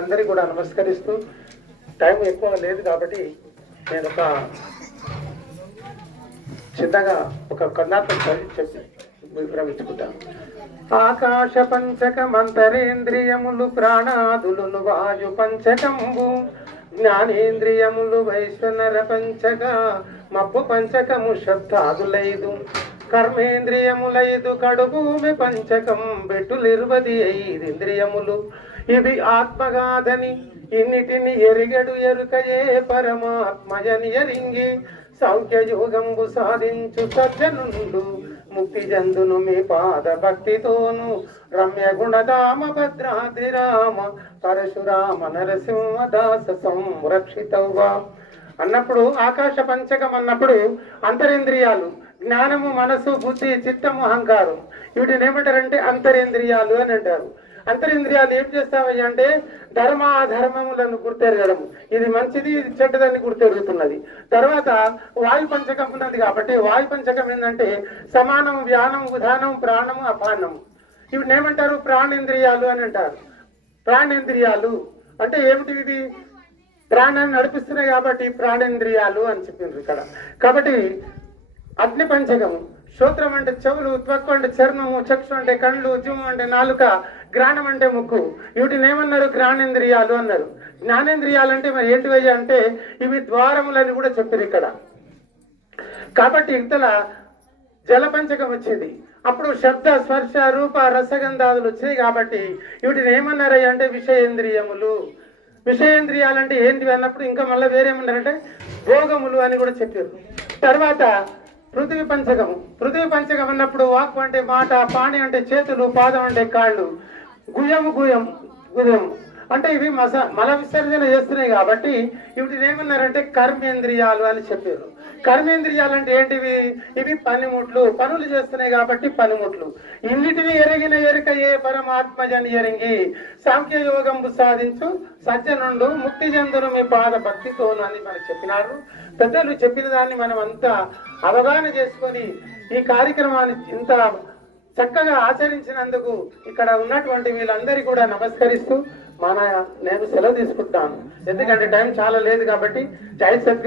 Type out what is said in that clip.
అందరికీ కూడా నమస్కరిస్తూ టైం ఎక్కువ లేదు కాబట్టి నేను ఒక చిన్నగా ఒక కర్ణాటక చెప్పి వివరించుకుంటాను. ఆకాశ పంచకమంతరేంద్రియములు ప్రాణాదులును వాయు పంచకంబు జ్ఞానేంద్రియములు వైశ్వనర పంచక మప్పు పంచకము శబ్దాదులైదు కర్మేంద్రియములైదు కడుభూమి పంచకం బెట్టులిరువది ఐదింద్రియములు ఇవి ఆత్మగాదని ఇన్నిటిని ఎరిగడు ఎరుకయే పరమాత్మయని ఎరింగి సాంఖ్యయోగంబు సాధించు సజ్జనుండు ముక్తి జందును మీ పాద భక్తితోను రమ్య గుణధామ భద్రాద్రి రామ పరశురామ నరసింహ దాస సంరక్షితవ్వా అన్నప్పుడు ఆకాశ పంచకం అన్నప్పుడు అంతరేంద్రియాలు జ్ఞానము మనసు బుద్ధి చిత్తము అహంకారం వీటిని ఏమంటారంటే అంతరేంద్రియాలు అని అంటారు. అంతరింద్రియాలు ఏం చేస్తావయ్య అంటే ధర్మాధర్మములను గుర్తెరగడం, ఇది మంచిది ఇది చెడ్డదని గుర్తెరుగుతున్నది. తర్వాత వాయు పంచకం ఉన్నది కాబట్టి వాయు పంచకం ఏంటంటే సమానం వ్యానం ఉదానం ప్రాణము అపానము ఇవి ఏమంటారు ప్రాణేంద్రియాలు అని అంటారు. ప్రాణేంద్రియాలు అంటే ఏమిటి? ఇది ప్రాణాన్ని నడిపిస్తున్నాయి కాబట్టి ప్రాణేంద్రియాలు అని చెప్పిండ్రు ఇక్కడ. కాబట్టి అగ్ని పంచకము శ్రోత్రం అంటే చెవులు, త్వక్కు అంటే చర్మము, చక్షు అంటే కళ్ళు, జీవం అంటే నాలుక, గ్రాణం అంటే ముక్కు వీటిని ఏమన్నారు? జ్ఞానేంద్రియాలు అన్నారు. జ్ఞానేంద్రియాలు అంటే మరి ఏంటివయ్యా అంటే ఇవి ద్వారములని కూడా చెప్పారు ఇక్కడ. కాబట్టి ఇంతలా జలపంచకం వచ్చింది. అప్పుడు శబ్ద స్పర్శ రూప రసగంధాదులు వచ్చాయి కాబట్టి వీటిని ఏమన్నారయ్యా అంటే విషయేంద్రియములు. విషయేంద్రియాలు అంటే ఏంటివి అన్నప్పుడు ఇంకా మళ్ళీ వేరేమన్నారంటే భోగములు అని కూడా చెప్పారు. తర్వాత పృథ్వీ పంచకము. పృథ్వీ పంచకం అన్నప్పుడు వాక్కు అంటే మాట, పాణి అంటే చేతులు, పాదం అంటే కాళ్ళు, గుయ్యము గుయ్యము అంటే ఇవి మల విసర్జన చేస్తున్నాయి కాబట్టి వీటిని ఏమన్నారంటే కర్మేంద్రియాలు అని చెప్పారు. కర్మేంద్రియాలు అంటే ఏంటివి? ఇవి పనిముట్లు, పనులు చేస్తున్నాయి కాబట్టి పనిముట్లు. ఇన్నిటిని ఎరిగిన ఎరుక ఏ పరమాత్మజని ఎరింగి సాంఖ్యయోగంబు సాధించు సజ్జనుండు ముక్తి జందును మీ పాద భక్తితోను అని మనకు చెప్పినారు. పెద్దలు చెప్పిన దాన్ని మనం అంతా అవగాహన చేసుకొని ఈ కార్యక్రమాన్ని ఇంత చక్కగా ఆచరించినందుకు ఇక్కడ ఉన్నటువంటి వీళ్ళందరికీ కూడా నమస్కరిస్తూ నేను సెలవు తీసుకుంటాను. ఎందుకంటే టైం చాలా లేదు కాబట్టి. జై సద్గురు.